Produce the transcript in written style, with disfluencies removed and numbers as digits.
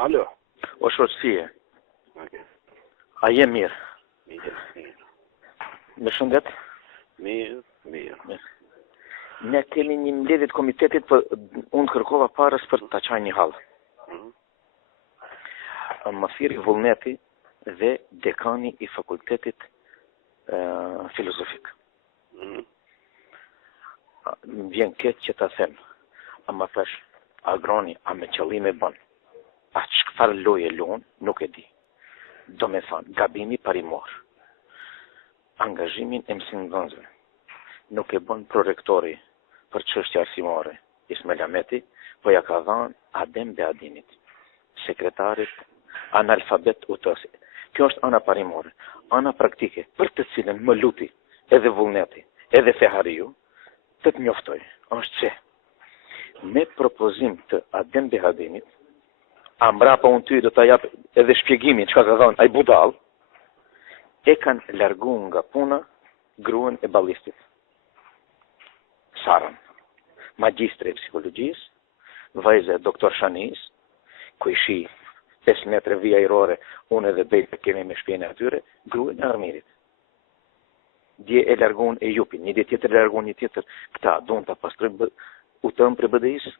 Alo. O shoqësie, Okay. a je mirë? Mirë. Me shëndet? Mirë. Ne kemi një mbledhje të komitetit, për unë kërkova parës për ta qaj një hallë. Më thiri vullneti dhe dekani i fakultetit filozofik. Më vjen keq që ta them, a më thash, agroni, a me qëllime bën, a çfarë loje luan, nuk e di. Do me thonë, gabimi parimor, angazhimin e mësimdhënësve, nuk e bën prorektori për çështje arsimore, Ismail Ahmeti, po ja ka dhënë Adem Beadinit, sekretarit analfabet utës. Kjo është ana parimore, ana praktike, për të cilën më luti edhe vullneti, edhe fehariu, të të njoftoj, është që me propozim të Adem Beadinit, a mbrapa unë ty do të jap edhe shpjegimin çka ka dhënë ai budall, e kanë largu nga puna gruan e ballistit. Sarën, magjistre e psikologjisë, vajza e doktor Shanis, ku ishi 5 metre vija ajrore, unë edhe bejtë kemi me shpjene atyre, gruan e armirit. Dje e largun e jupin, një ditë tjetër e largun një tjetër, këta donë të pastrojnë utëm për BDI-së.